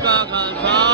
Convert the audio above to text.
看看床